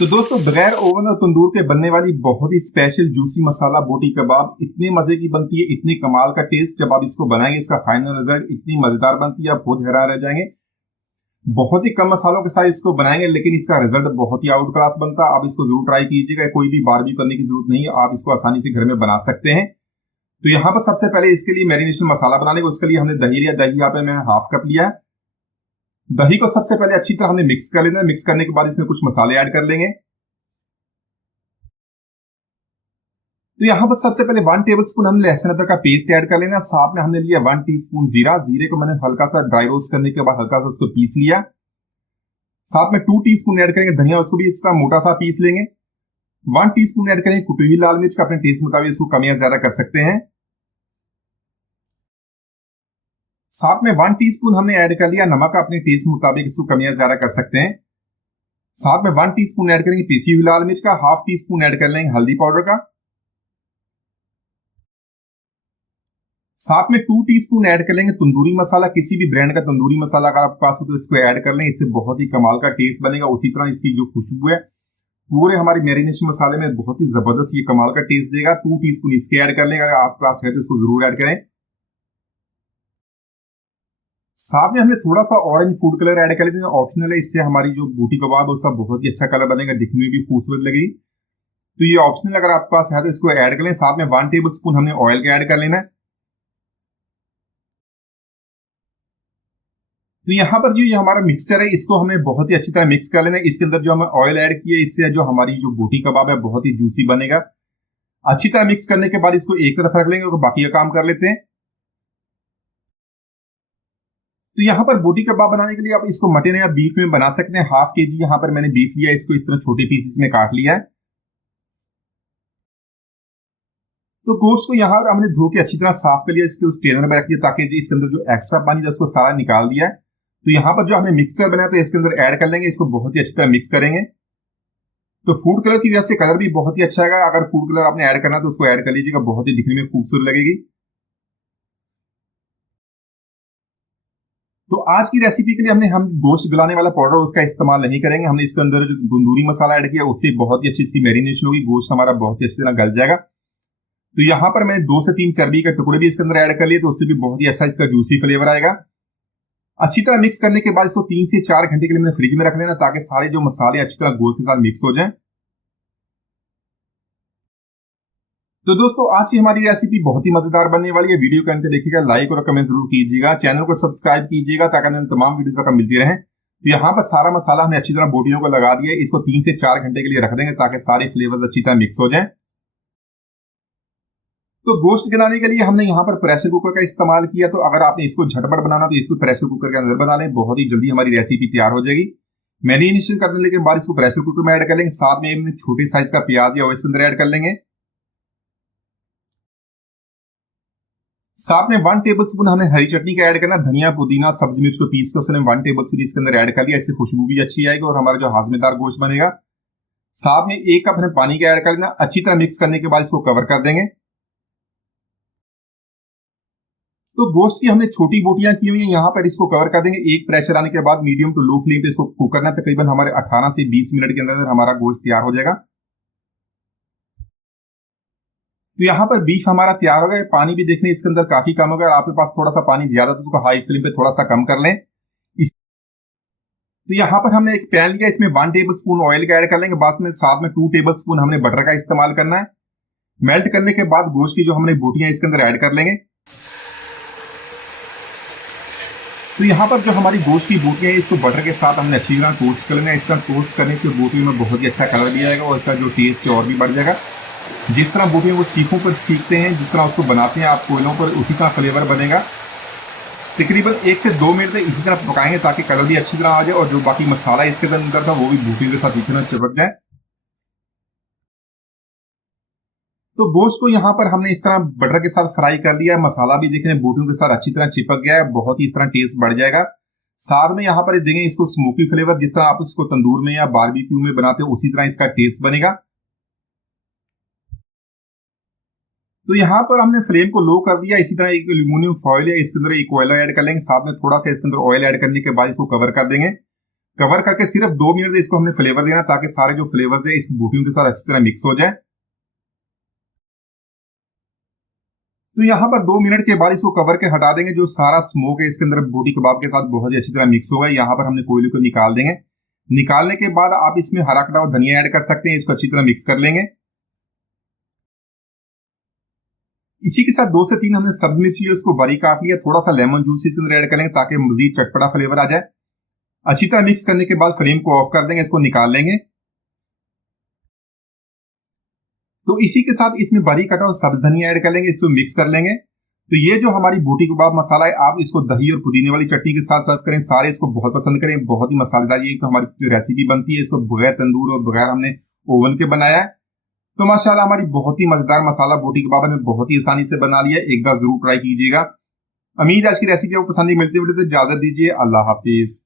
तो दोस्तों बगैर ओवन और तंदूर के बनने वाली बहुत ही स्पेशल जूसी मसाला बोटी कबाब इतने मजे की बनती है, इतनी कमाल का टेस्ट। जब आप इसको बनाएंगे इसका फाइनल रिजल्ट इतनी मजेदार बनती है, आप बहुत हैरान रह जाएंगे। बहुत ही कम मसालों के साथ इसको बनाएंगे लेकिन इसका रिजल्ट बहुत ही आउट क्लास बनता है। आप इसको जरूर ट्राई कीजिएगा, कोई भी बारबी करने की जरूरत नहीं है, आप इसको आसानी से घर में बना सकते हैं। तो यहाँ पर सबसे पहले इसके लिए मैरिनेशन मसाला बनाने को, उसके लिए हमने दही लिया। दही यहाँ पे मैंने हाफ कप लिया है। दही को सबसे पहले अच्छी तरह हमने मिक्स कर लेना है। मिक्स करने के बाद इसमें कुछ मसाले ऐड कर लेंगे। तो यहाँ पर सबसे पहले 1 टेबलस्पून हमने लहसुन अदरक का पेस्ट ऐड कर लेना। साथ में हमने लिया 1 टीस्पून जीरा। जीरे को मैंने हल्का सा ड्राई रोस्ट करने के बाद हल्का सा उसको पीस लिया। साथ में 2 टीस्पून ऐड करेंगे धनिया, उसको भी इस तरह मोटा सा पीस लेंगे। 1 टीस्पून ऐड करेंगे कुटी हुई लाल मिर्च का, अपने टेस्ट मुताबिक इसको कम या ज्यादा कर सकते हैं। साथ में 1 टीस्पून हमने ऐड कर लिया नमक, अपने टेस्ट मुताबिक इसको कम या ज्यादा कर सकते हैं। साथ में 1 टीस्पून ऐड करेंगे पीसी हुई लाल मिर्च का। हाफ टीस्पून ऐड कर लेंगे हल्दी पाउडर का। साथ में 2 टीस्पून ऐड कर लेंगे तंदूरी मसाला। किसी भी ब्रांड का तंदूरी मसाला अगर आपके पास हो तो इसको ऐड कर लेंगे, इससे बहुत ही कमाल का टेस्ट बनेगा। उसी तरह इसकी जो खुशबू है पूरे हमारे मैरिनेशन मसाले में बहुत ही जबरदस्त ये कमाल का टेस्ट देगा। 2 टीस्पून इसके ऐड कर लेंगे, अगर आपके पास है तो इसको जरूर ऐड करें। साथ में हमने थोड़ा सा ऑरेंज फूड कलर ऐड कर लेते हैं, ऑप्शनल है। इससे हमारी जो बूटी कबाब है उसका बहुत ही अच्छा कलर बनेगा, दिखने में भी खूबसूरत लगेगी। तो ये ऑप्शनल अगर आपके पास है तो इसको ऐड कर लें। साथ में 1 टेबल स्पून हमने ऑयल का ऐड कर लेना है। तो यहाँ पर जो ये हमारा मिक्सचर है इसको हमें बहुत ही अच्छी तरह मिक्स कर लेना है। इसके अंदर जो हमें ऑयल ऐड किया है इससे जो हमारी जो बूटी कबाब है बहुत ही जूसी बनेगा। अच्छी तरह मिक्स करने के बाद इसको एक तरफ रख लेंगे और बाकी का काम कर लेते हैं। तो यहाँ पर बोटी कबाब बनाने के लिए आप इसको मटन या बीफ में बना सकते हैं। हाफ केजी यहाँ पर मैंने बीफ लिया, इसको इस तरह छोटे पीसेस में काट लिया है। तो गोश्त को यहाँ हमने धो के अच्छी तरह साफ कर लिया, इसके उस टेनर में रख दिया ताकि इसके अंदर जो एक्स्ट्रा पानी था उसको सारा निकाल दिया है। तो यहाँ पर जो हमने मिक्सचर बनाया तो इसके अंदर ऐड कर लेंगे, इसको बहुत ही अच्छी तरह मिक्स करेंगे। तो फूड कलर की वजह से कलर भी बहुत ही अच्छा आएगा। अगर फूड कलर आपने ऐड करना है तो उसको ऐड कर लीजिएगा, बहुत ही दिखने में खूबसूरत लगेगी। तो आज की रेसिपी के लिए हम गोश्त गलाने वाला पाउडर उसका इस्तेमाल नहीं करेंगे। हमने इसके अंदर जो तंदूरी मसाला ऐड किया उससे बहुत ही अच्छी इसकी मैरिनेशन होगी, गोश्त हमारा बहुत ही अच्छी तरह गल जाएगा। तो यहाँ पर मैंने 2 से 3 चर्बी के टुकड़े भी इसके अंदर ऐड कर लिए, तो उससे भी बहुत ही अच्छा इसका जूसी फ्लेवर आएगा। अच्छी तरह मिक्स करने के बाद इसको 3 से 4 घंटे के लिए मैंने फ्रिज में रख लेना ताकि सारे जो मसाले अच्छी तरह गोश्त के साथ मिक्स हो जाएं। तो दोस्तों आज की हमारी रेसिपी बहुत ही मजेदार बनने वाली है। वीडियो के अंत तक देखिएगा, लाइक और कमेंट जरूर कीजिएगा, चैनल को सब्सक्राइब कीजिएगा ताकि हमें तमाम वीडियोस का मिलती रहे। तो यहाँ पर सारा मसाला हमने अच्छी तरह बोटियों को लगा दिया है, इसको 3 से 4 घंटे के लिए रख देंगे ताकि सारे फ्लेवर्स अच्छी तरह मिक्स हो जाएं। तो गोश्त बनाने के लिए हमने यहाँ पर प्रेशर कुकर का इस्तेमाल किया। तो अगर आपने इसको झटपट बनाना तो इसको प्रेशर कुकर के अंदर बना लें, बहुत ही जल्दी हमारी रेसिपी तैयार हो जाएगी। मैरिनेशन करने के बाद इसको प्रेशर कुकर में ऐड कर लेंगे। साथ में छोटे साइज का प्याज या इसके अंदर ऐड कर लेंगे। साथ में 1 टेबल स्पून हमें हरी चटनी का ऐड करना, धनिया पुदीना सब्जी मिर्च को पीस कर उसने 1 टेबल स्पून इसके अंदर ऐड कर लिया, इससे खुशबू भी अच्छी आएगी और हमारा जो हाजमेदार गोश्त बनेगा। साथ में 1 कप हमें पानी का ऐड कर लेना। अच्छी तरह मिक्स करने के बाद इसको कवर कर देंगे। तो गोश्त की हमने छोटी बोटियां की हुई है, यहाँ पर इसको कवर कर देंगे। एक प्रेशर आने के बाद मीडियम टू लो फ्लेम पे इसको कुक करना, तकरीबन हमारे 18 से 20 मिनट के अंदर हमारा गोश्त तैयार हो जाएगा। तो यहाँ पर बीफ हमारा तैयार हो गया। पानी भी देखने इसके अंदर काफी कम हो गया, आपके पास थोड़ा सा पानी ज्यादा तो उसको हाई फ्लेम पे थोड़ा सा कम कर लें। तो यहाँ पर हमने एक पैन लिया, इसमें 1 टेबल स्पून ऑयल का ऐड कर लेंगे। बाद में साथ में 2 टेबल स्पून हमने बटर का इस्तेमाल करना है। मेल्ट करने के बाद गोश्त की जो हमने बोटियां इसके अंदर ऐड कर लेंगे। तो यहाँ पर जो हमारी गोश्त की बोटियां है इसको बटर के साथ हमने अच्छी तरह टोस्ट कर लेना है। इस तरह टोस्ट करने से बोटियों में बहुत ही अच्छा कलर भी आएगा और इसका जो टेस्ट है और भी बढ़ जाएगा। जिस तरह बोटियों को सीखों पर सीखते हैं, जिस तरह उसको बनाते हैं आप कोयलों पर, उसी तरह फ्लेवर बनेगा। तकरीबन 1 से 2 मिनट तक इसी तरह पकाएंगे ताकि कलर भी अच्छी तरह आ जाए और जो बाकी मसाला इसके अंदर था वो भी बोटियों के साथ इसी तरह चिपक जाए। तो गोश्त को यहाँ पर हमने इस तरह बटर के साथ फ्राई कर लिया है। मसाला भी देखने बोटियों के साथ अच्छी तरह चिपक गया है, बहुत ही इस तरह टेस्ट बढ़ जाएगा। साथ में यहाँ पर देंगे इसको स्मोकी फ्लेवर, जिस तरह आप इसको तंदूर में या बारबेक्यू में बनाते हो उसी तरह इसका टेस्ट बनेगा। तो यहाँ पर हमने फ्लेम को लो कर दिया। इसी तरह एक एल्यूमिनियम फॉइल है, इसके अंदर एक ऑयल ऐड कर लेंगे। साथ में थोड़ा सा इसके अंदर ऑयल ऐड करने के बाद इसको कवर कर देंगे। कवर करके सिर्फ 2 मिनट इसको हमने फ्लेवर देना ताकि सारे जो फ्लेवर्स है इस बोटियों के साथ अच्छी तरह मिक्स हो जाए। तो यहाँ पर 2 मिनट के बाद इसको कवर के हटा देंगे। जो सारा स्मोक है इसके अंदर बोटी कबाब के साथ बहुत ही अच्छी तरह मिक्स होगा। यहाँ पर हमने कोयले को निकाल देंगे। निकालने के बाद आप इसमें हरा कटा हुआ धनिया ऐड कर सकते हैं। इसको अच्छी तरह मिक्स कर लेंगे। इसी के साथ 2 से 3 हमने सब्ज मिर्ची उसको बारीक काट लिया। थोड़ा सा लेमन जूस इसके अंदर ऐड कर लेंगे ताकि मजीद चटपटा फ्लेवर आ जाए। अच्छी तरह मिक्स करने के बाद फ्लेम को ऑफ कर देंगे, इसको निकाल लेंगे। तो इसी के साथ इसमें बारीक कटा हुआ सब्ज धनिया ऐड कर लेंगे, इसको मिक्स कर लेंगे। तो ये जो हमारी बोटी कबाब मसाला है, आप इसको दही और पुदीने वाली चटनी के साथ सर्व करें। सारे इसको बहुत पसंद करें, बहुत ही मसालेदार ये तो हमारी रेसिपी बनती है। इसको बगैर तंदूर और बगैर हमने ओवन के बनाया है। तो माशाल्लाह हमारी बहुत ही मजेदार मसाला बोटी कबाब हमें बहुत ही आसानी से बना लिया। एक बार जरूर ट्राई कीजिएगा। उम्मीद है आज की रेसिपी आपको पसंद ही मिलती है। इजाजत दीजिए, अल्लाह हाफिज।